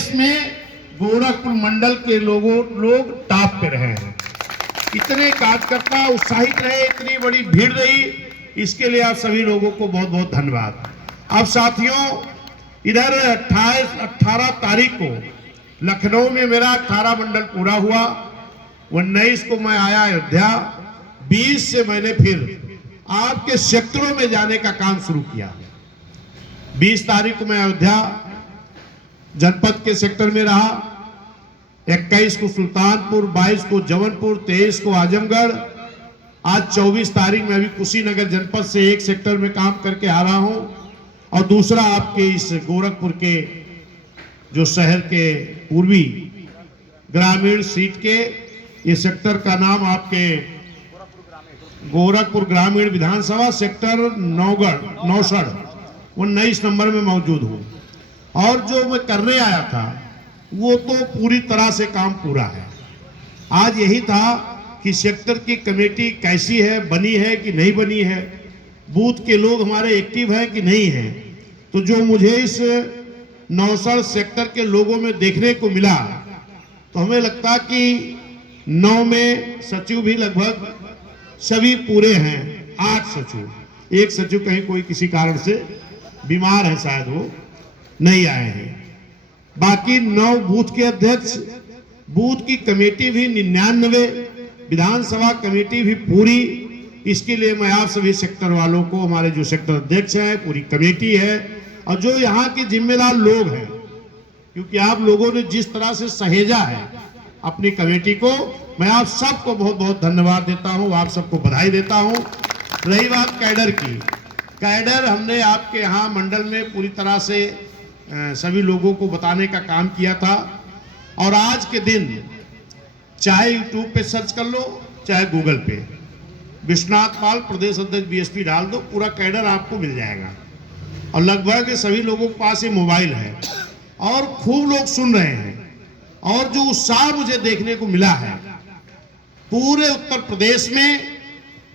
प्रदेश में गोरखपुर मंडल के लोग टॉप पे रहे हैं। इतने कार्यकर्ता उत्साहित रहे, इतनी बड़ी भीड़ रही, इसके लिए आप सभी लोगों को बहुत बहुत धन्यवाद। अब साथियों, इधर 18 तारीख को लखनऊ में मेरा 18 मंडल पूरा हुआ। 19 को मैं आया अयोध्या। 20 से मैंने फिर आपके सेक्टरों में जाने का काम शुरू किया। 20 तारीख को मैं अयोध्या जनपद के सेक्टर में रहा। 21 को सुल्तानपुर, 22 को जबलपुर, 23 को आजमगढ़। आज 24 तारीख में अभी कुशीनगर जनपद से एक सेक्टर में काम करके आ रहा हूं और दूसरा आपके इस गोरखपुर के जो शहर के पूर्वी ग्रामीण सीट के ये सेक्टर का नाम आपके गोरखपुर ग्रामीण विधानसभा सेक्टर नौसढ़ 19 नंबर में मौजूद हूं। और जो मैं करने आया था वो तो पूरी तरह से काम पूरा है। आज यही था कि सेक्टर की कमेटी कैसी है, बनी है कि नहीं बनी है, बूथ के लोग हमारे एक्टिव हैं कि नहीं है। तो जो मुझे इस नौसढ़ सेक्टर के लोगों में देखने को मिला तो हमें लगता कि 9 में सचिव भी लगभग सभी पूरे हैं। 8 सचिव, एक सचिव कहीं कोई किसी कारण से बीमार है, शायद वो नहीं आए हैं। बाकी 9 बूथ के अध्यक्ष, बूथ की कमेटी भी 99, विधानसभा कमेटी भी पूरी। इसके लिए मैं आप सभी सेक्टर वालों को, हमारे जो सेक्टर अध्यक्ष हैं, पूरी कमेटी है और जो यहाँ के जिम्मेदार लोग हैं, क्योंकि आप लोगों ने जिस तरह से सहेजा है अपनी कमेटी को, मैं आप सबको बहुत बहुत धन्यवाद देता हूँ, आप सबको बधाई देता हूँ। रही बात कैडर की, कैडर हमने आपके यहाँ मंडल में पूरी तरह से सभी लोगों को बताने का काम किया था। और आज के दिन चाहे यूट्यूब पे सर्च कर लो, चाहे गूगल पे विश्वनाथ पाल प्रदेश अध्यक्ष बीएसपी डाल दो, पूरा कैडर आपको मिल जाएगा। और लगभग सभी लोगों के पास ये मोबाइल है और खूब लोग सुन रहे हैं। और जो उत्साह मुझे देखने को मिला है पूरे उत्तर प्रदेश में,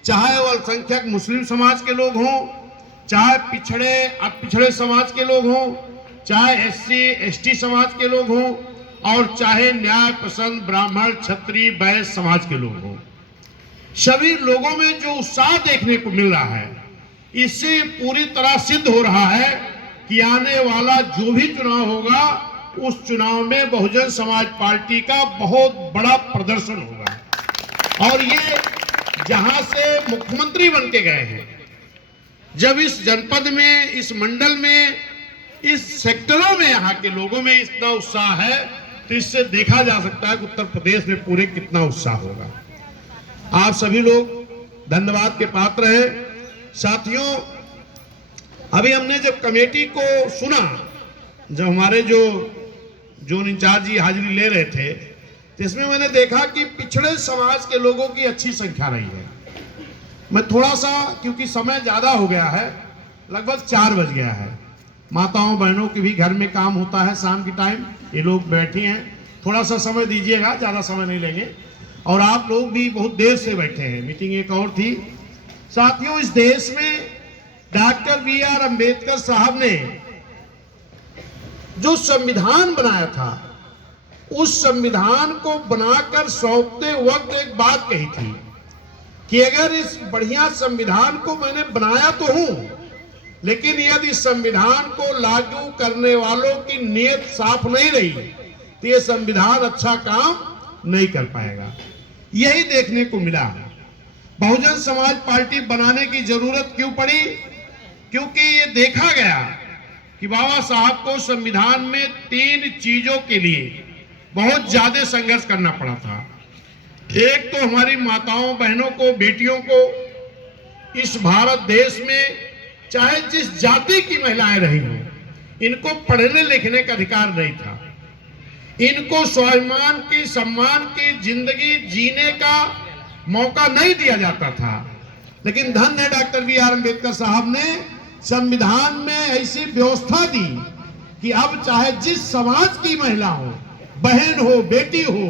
चाहे वो अल्पसंख्यक मुस्लिम समाज के लोग हों, चाहे पिछड़े समाज के लोग हों, चाहे एससी एसटी समाज के लोग हों, और चाहे न्याय पसंद ब्राह्मण क्षत्रिय वैश्य समाज के लोग हों, सभी लोगों में जो उत्साह देखने को मिल रहा है, इससे पूरी तरह सिद्ध हो रहा है कि आने वाला जो भी चुनाव होगा उस चुनाव में बहुजन समाज पार्टी का बहुत बड़ा प्रदर्शन होगा। और ये जहां से मुख्यमंत्री बन के गए हैं, जब इस जनपद में, इस मंडल में, इस सेक्टरों में यहाँ के लोगों में इतना उत्साह है, तो इससे देखा जा सकता है कि उत्तर प्रदेश में पूरे कितना उत्साह होगा। आप सभी लोग धन्यवाद के पात्र हैं। साथियों, अभी हमने जब कमेटी को सुना, जब हमारे जो जोन इंचार्ज जी हाजिरी ले रहे थे, तो इसमें मैंने देखा कि पिछड़े समाज के लोगों की अच्छी संख्या रही है। मैं थोड़ा सा, क्योंकि समय ज्यादा हो गया है, लगभग 4 बज गया है, माताओं बहनों के भी घर में काम होता है शाम की टाइम, ये लोग बैठी हैं, थोड़ा सा समय दीजिएगा, ज़्यादा समय नहीं लेंगे। और आप लोग भी बहुत देर से बैठे हैं, मीटिंग एक और थी। साथियों, इस देश में डॉक्टर BR अम्बेडकर साहब ने जो संविधान बनाया था, उस संविधान को बनाकर सौंपते वक्त एक बात कही थी कि अगर इस बढ़िया संविधान को मैंने बनाया तो हूं, लेकिन यदि संविधान को लागू करने वालों की नीयत साफ नहीं रही तो ये संविधान अच्छा काम नहीं कर पाएगा। यही देखने को मिला। बहुजन समाज पार्टी बनाने की जरूरत क्यों पड़ी? क्योंकि ये देखा गया कि बाबा साहब को संविधान में 3 चीजों के लिए बहुत ज्यादा संघर्ष करना पड़ा था। एक तो हमारी माताओं बहनों को, बेटियों को इस भारत देश में चाहे जिस जाति की महिलाएं रही हों, इनको पढ़ने लिखने का अधिकार नहीं था। इनको स्वाभिमान की, सम्मान की जिंदगी जीने का मौका नहीं दिया जाता था। लेकिन धन्य डॉक्टर BR अम्बेडकर साहब ने संविधान में ऐसी व्यवस्था दी कि अब चाहे जिस समाज की महिला हो, बहन हो, बेटी हो,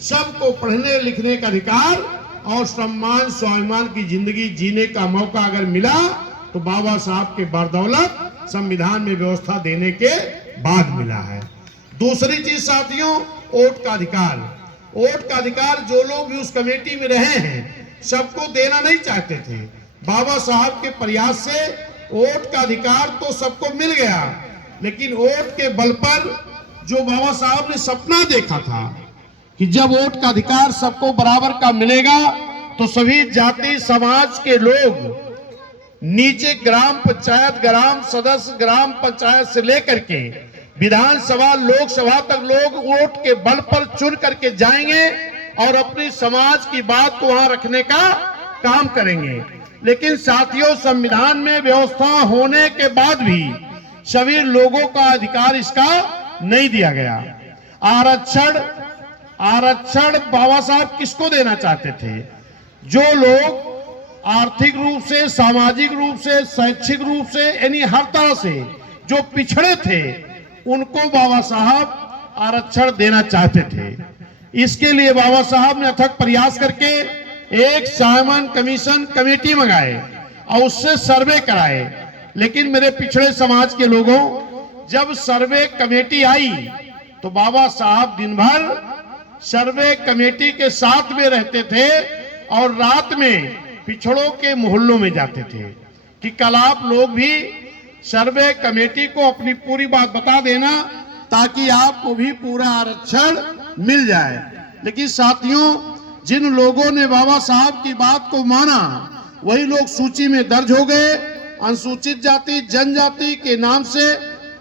सबको पढ़ने लिखने का अधिकार और सम्मान स्वाभिमान की जिंदगी जीने का मौका अगर मिला तो बाबा साहब के बदौलत संविधान में व्यवस्था देने के बाद मिला है। दूसरी चीज साथियों, वोट का अधिकार। वोट का अधिकार जो लोग भी उस कमेटी में रहे हैं सबको देना नहीं चाहते थे। बाबा साहब के प्रयास से वोट का अधिकार तो सबको मिल गया, लेकिन वोट के बल पर जो बाबा साहब ने सपना देखा था कि जब वोट का अधिकार सबको बराबर का मिलेगा तो सभी जाति समाज के लोग नीचे ग्राम पंचायत, ग्राम सदस्य, ग्राम पंचायत से लेकर के विधानसभा, लोकसभा तक लोग वोट के बल पर चुन करके जाएंगे और अपनी समाज की बात को वहां रखने का काम करेंगे। लेकिन साथियों, संविधान में व्यवस्था होने के बाद भी सभी लोगों का अधिकार इसका नहीं दिया गया। आरक्षण बाबा साहब किसको देना चाहते थे? जो लोग आर्थिक रूप से, सामाजिक रूप से, शैक्षिक रूप से, यानी हर तरह से जो पिछड़े थे उनको बाबा साहब आरक्षण देना चाहते थे। इसके लिए बाबा साहब ने अथक प्रयास करके एक साइमन कमीशन कमेटी मंगाए और उससे सर्वे कराए। लेकिन मेरे पिछड़े समाज के लोगों, जब सर्वे कमेटी आई तो बाबा साहब दिन भर सर्वे कमेटी के साथ में रहते थे और रात में पिछड़ों के मोहल्लों में जाते थे कि कल आप लोग भी सर्वे कमेटी को अपनी पूरी बात बता देना ताकि आपको भी पूरा आरक्षण मिल जाए। लेकिन साथियों, जिन लोगों ने बाबा साहब की बात को माना वही लोग सूची में दर्ज हो गए। अनुसूचित जाति जनजाति के नाम से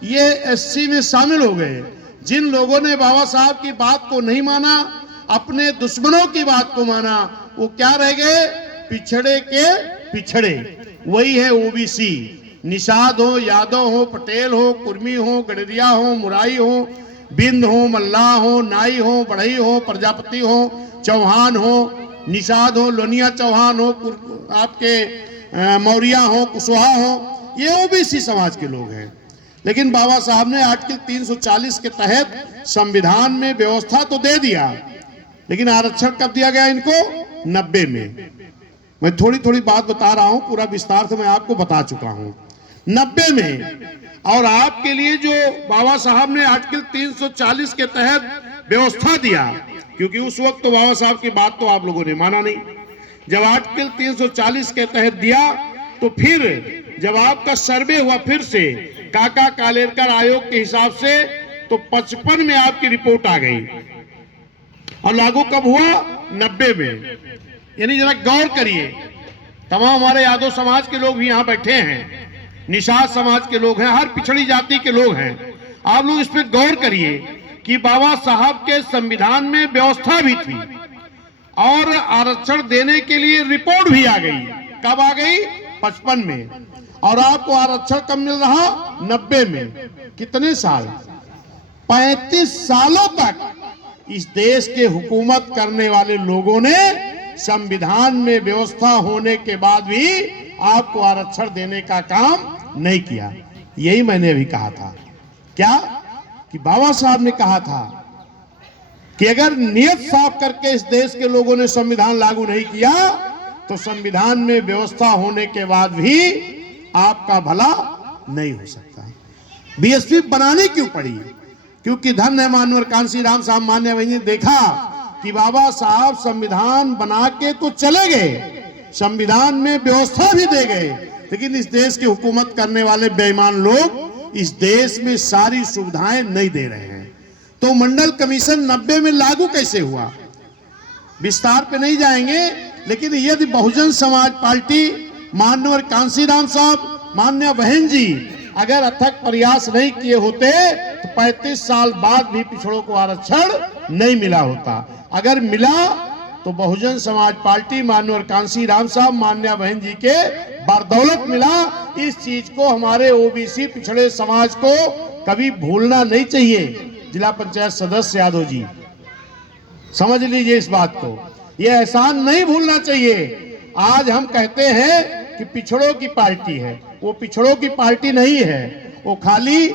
ये एससी में शामिल हो गए। जिन लोगों ने बाबा साहब की बात को नहीं माना, अपने दुश्मनों की बात को माना, वो क्या रह गए? पिछड़े के पिछड़े। वही है ओबीसी। निषाद हो, यादव हो, पटेल हो, कुर्मी हो, गडरिया हो, मुराई हो, बिंद हो, मल्लाह हो, नाई हो, बढ़ई हो, प्रजापति हो, चौहान हो, निषाद हो, लोनिया चौहान हो, आपके मौर्या हो, कुशवाहा हो, ये ओबीसी समाज के लोग हैं। लेकिन बाबा साहब ने आर्टिकल 340 के तहत संविधान में व्यवस्था तो दे दिया, लेकिन आरक्षण कब दिया गया इनको? 90 में। मैं थोड़ी थोड़ी बात बता रहा हूं, पूरा विस्तार से मैं आपको बता चुका हूं। 90 में। और आपके लिए जो बाबा साहब ने आर्टिकल 340 के तहत व्यवस्था दिया, क्योंकि उस वक्त तो बाबा साहब की बात तो आप लोगों ने माना नहीं। जब आर्टिकल 340 के तहत दिया तो फिर जब आपका सर्वे हुआ फिर से काका कालेरकर आयोग के हिसाब से, तो 55 में आपकी रिपोर्ट आ गई और लागू कब हुआ? 90 में। यानी जरा गौर करिए, तमाम हमारे यादव समाज के लोग भी यहाँ बैठे हैं, निषाद समाज के लोग हैं, हर पिछड़ी जाति के लोग हैं। आप लोग इस पे गौर करिए कि बाबा साहब के संविधान में व्यवस्था भी थी और आरक्षण देने के लिए रिपोर्ट भी आ गई। कब आ गई? 55 में। और आपको आरक्षण कब मिल रहा? 90 में। कितने साल? 35 सालों तक इस देश के हुकूमत करने वाले लोगों ने संविधान में व्यवस्था होने के बाद भी आपको आरक्षण देने का काम नहीं किया। यही मैंने अभी कहा था। क्या? कि बाबा साहब ने कहा था कि अगर नियत साफ करके इस देश के लोगों ने संविधान लागू नहीं किया तो संविधान में व्यवस्था होने के बाद भी आपका भला नहीं हो सकता। बीएसपी बनानी क्यों पड़ी? क्योंकि धन्य है मानवर कांसी राम साहब मान्य भाई ने देखा कि बाबा साहब संविधान बना के तो चले गए, संविधान में व्यवस्था भी दे गए, लेकिन इस देश की हुकूमत करने वाले बेईमान लोग इस देश में सारी सुविधाएं नहीं दे रहे हैं। तो मंडल कमीशन 90 में लागू कैसे हुआ? विस्तार पे नहीं जाएंगे, लेकिन यदि बहुजन समाज पार्टी, मानवर कांसीराम साहब, मान्य बहन जी अगर अथक प्रयास नहीं किए होते तो 35 साल बाद भी पिछड़ों को आरक्षण नहीं मिला होता। अगर मिला तो बहुजन समाज पार्टी, मानवर कांसीराम साहब, मान्या बहन जी के बदौलत मिला। इस चीज को हमारे ओबीसी पिछड़े समाज को कभी भूलना नहीं चाहिए। जिला पंचायत सदस्य यादव जी समझ लीजिए इस बात को, यह एहसान नहीं भूलना चाहिए। आज हम कहते हैं कि पिछड़ों की पार्टी है, वो पिछड़ों की पार्टी नहीं है, वो खाली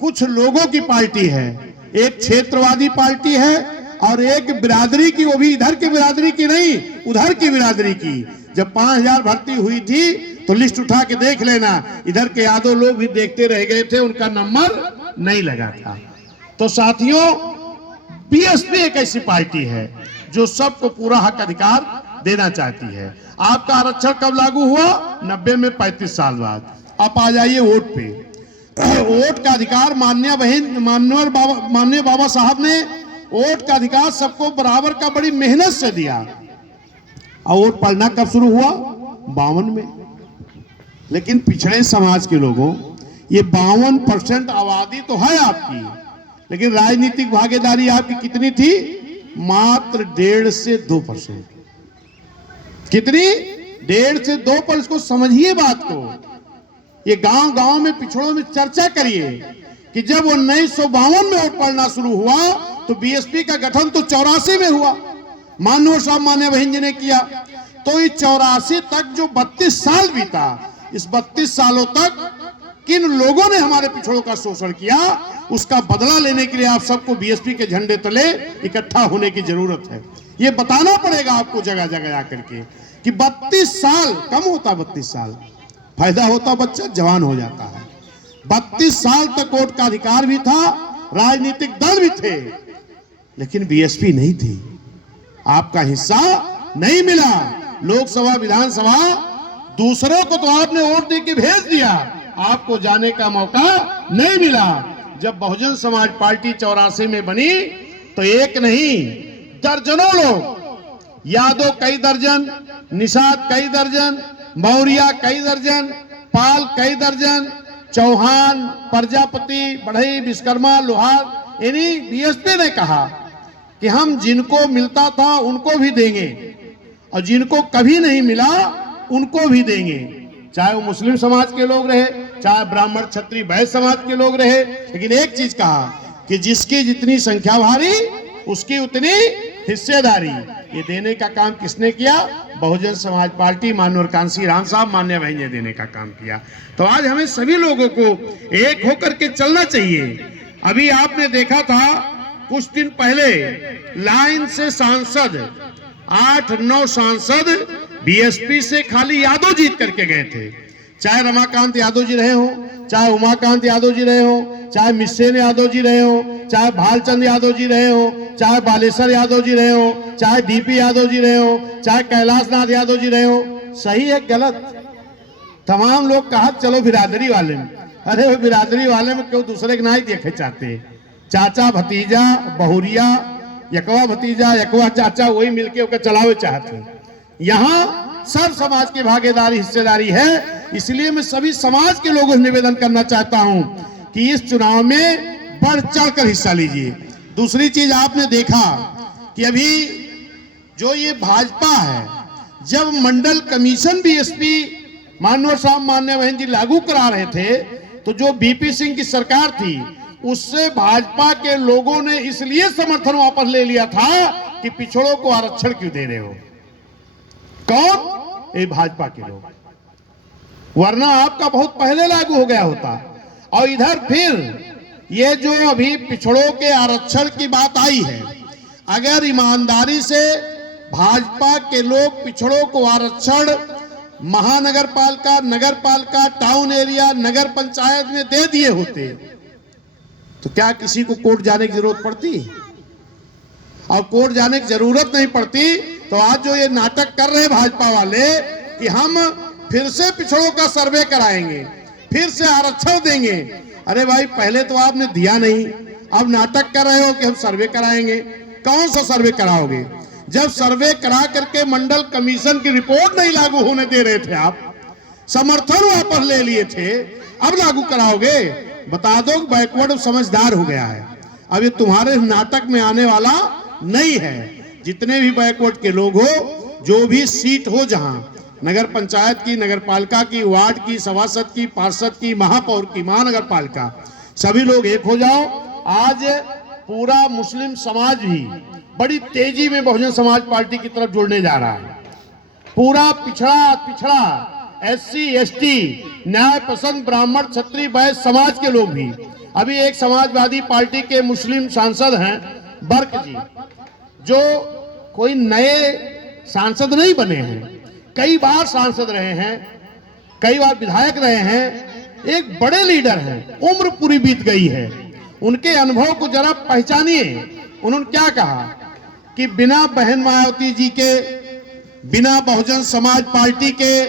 कुछ लोगों की पार्टी है। एक क्षेत्रवादी पार्टी है और एक बिरादरी की, वो भी इधर की बिरादरी की नहीं, उधर की बिरादरी की। जब 5000 भर्ती हुई थी तो लिस्ट उठा के देख लेना, इधर के यादव लोग भी देखते रह गए थे, उनका नंबर नहीं लगा था। तो साथियों, बीएसपी एक ऐसी पार्टी है जो सबको पूरा हक अधिकार देना चाहती है। आपका आरक्षण कब लागू हुआ? 90 में, 35 साल बाद। आप आ जाइए वोट पे। वोट का अधिकार माननीय बाबा साहब ने वोट का अधिकार सबको बराबर का बड़ी मेहनत से दिया। और वोट पड़ना कब शुरू हुआ? 52 में। लेकिन पिछड़े समाज के लोगों, ये 52% आबादी तो है आपकी, लेकिन राजनीतिक भागीदारी आपकी कितनी थी? मात्र 1.5 से 2%। कितनी? 1.5 से 2%। इसको समझिए बात को। ये गांव गांव में पिछड़ों में चर्चा करिए कि जब 1952 में वोट पड़ना शुरू हुआ तो बीएसपी का गठन तो 84 में हुआ, माननीय साहब मान्य बहन जी ने किया। तो इस 84 तक जो 32 साल बीता, इस 32 सालों तक किन लोगों ने हमारे पिछड़ों का शोषण किया, उसका बदला लेने के लिए आप सबको बीएसपी के झंडे तले इकट्ठा होने की जरूरत है। ये बताना पड़ेगा आपको जगह जगह आकर के कि 32 साल कम होता, 32 साल फायदा होता, बच्चा जवान हो जाता है। 32 साल तक वोट का अधिकार भी था, राजनीतिक दल भी थे, लेकिन बीएसपी नहीं थी। आपका हिस्सा नहीं मिला। लोकसभा विधानसभा दूसरों को तो आपने वोट दे के भेज दिया, आपको जाने का मौका नहीं मिला। जब बहुजन समाज पार्टी 84 में बनी तो एक नहीं, दर्जनों लोग, यादव कई दर्जन, निषाद कई दर्जन, मौर्य कई दर्जन, पाल कई दर्जन, चौहान, प्रजापति, बढ़ई, विश्वकर्मा, लोहार, इन्हीं बीएसपी ने कहा कि हम जिनको मिलता था उनको भी देंगे और जिनको कभी नहीं मिला उनको भी देंगे, चाहे वो मुस्लिम समाज के लोग रहे, चाहे ब्राह्मण क्षत्रिय वैश्य समाज के लोग रहे। लेकिन एक चीज कहा कि जिसकी जितनी संख्या भारी उसकी उतनी हिस्सेदारी। ये देने का काम किसने किया? बहुजन समाज पार्टी, माननीय कांसी राम साहब मान्य बहन ने देने का काम किया। तो आज हमें सभी लोगों को एक होकर के चलना चाहिए। अभी आपने देखा था कुछ दिन पहले लाइन से सांसद 8-9 सांसद बीएसपी से खाली यादव जीत करके गए थे। चाहे रमाकांत यादव जी रहे हो, चाहे उमाकांत यादव जी रहे हो, चाहे मिस्सेन यादव जी रहे हो, चाहे भालचंद यादव जी रहे हो, चाहे बालेश्वर यादव जी रहे हो, चाहे डीपी यादव जी रहे हो, चाहे कैलाश नाथ यादव जी रहे हो। सही है गलत? तमाम लोग कहा चलो बिरादरी वाले में। अरे वो बिरादरी वाले में क्यों दूसरे के ना ही देखे चाहते? चाचा भतीजा बहुरिया, यकवा भतीजा यकवा चाचा, वही मिलके ओके चलावे चाहते। यहाँ सब समाज की भागीदारी हिस्सेदारी है। इसलिए मैं सभी समाज के लोगों से निवेदन करना चाहता हूं कि इस चुनाव में बढ़ चढ़कर हिस्सा लीजिए। दूसरी चीज आपने देखा कि अभी जो ये भाजपा है, जब मंडल कमीशन बीएसपी माननीय साहब मान्य बहन जी लागू करा रहे थे, तो जो बीपी सिंह की सरकार थी उससे भाजपा के लोगों ने इसलिए समर्थन वापस ले लिया था कि पिछड़ों को आरक्षण क्यों दे रहे हो। कौन? ये भाजपा के लोग। वरना आपका बहुत पहले लागू हो गया होता। और इधर फिर ये जो अभी पिछड़ों के आरक्षण की बात आई है, अगर ईमानदारी से भाजपा के लोग पिछड़ों को आरक्षण महानगर पालिका, नगर पालिका, टाउन एरिया, नगर पंचायत में दे दिए होते तो क्या किसी को कोर्ट जाने की जरूरत पड़ती? और कोर्ट जाने की जरूरत नहीं पड़ती तो आज जो ये नाटक कर रहे हैं भाजपा वाले कि हम फिर से पिछड़ों का सर्वे कराएंगे, फिर से आरक्षण देंगे। अरे भाई, पहले तो आपने दिया नहीं, अब नाटक कर रहे हो कि हम सर्वे कराएंगे। कौन सा सर्वे कराओगे? जब सर्वे करा करके मंडल कमीशन की रिपोर्ट नहीं लागू होने दे रहे थे, आप समर्थन वापस ले लिए थे, अब लागू कराओगे? बता दो बैकवर्ड समझदार हो गया है। अब ये तुम्हारे नाटक में आने वाला नहीं है। जितने भी बैकवर्ड के लोग हो, जो भी सीट हो, जहां नगर पंचायत की, नगर पालिका की, वार्ड की, सभासद की, पार्षद की, महापौर की, महानगर पालिका, सभी लोग एक हो जाओ। आज पूरा मुस्लिम समाज भी बड़ी तेजी में बहुजन समाज पार्टी की तरफ जुड़ने जा रहा है। पूरा पिछड़ा SC ST न्याय पसंद ब्राह्मण क्षत्रिय वैश्य समाज के लोग भी। अभी एक समाजवादी पार्टी के मुस्लिम सांसद हैं बर्क जी, जो कोई नए सांसद नहीं बने हैं, कई बार सांसद रहे हैं, कई बार विधायक रहे हैं, एक बड़े लीडर हैं, उम्र पूरी बीत गई है। उनके अनुभव को जरा पहचानिए। उन्होंने क्या कहा कि बिना बहन मायावती जी के, बिना बहुजन समाज पार्टी के,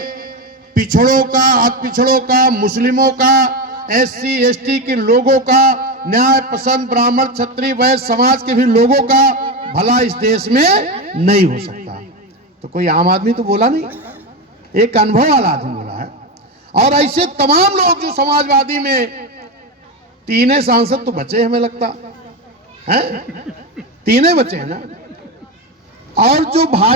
पिछड़ों का, अति पिछड़ों का, मुस्लिमों का, SC ST के लोगों का, न्याय पसंद ब्राह्मण क्षत्रिय वैश्य समाज के भी लोगों का भला इस देश में नहीं हो सकता। तो कोई आम आदमी तो बोला नहीं, एक अनुभव वाला आदमी बोला है। और ऐसे तमाम लोग जो समाजवादी में, 3 सांसद तो बचे हमें लगता है, 3 बचे हैं ना। और जो भाई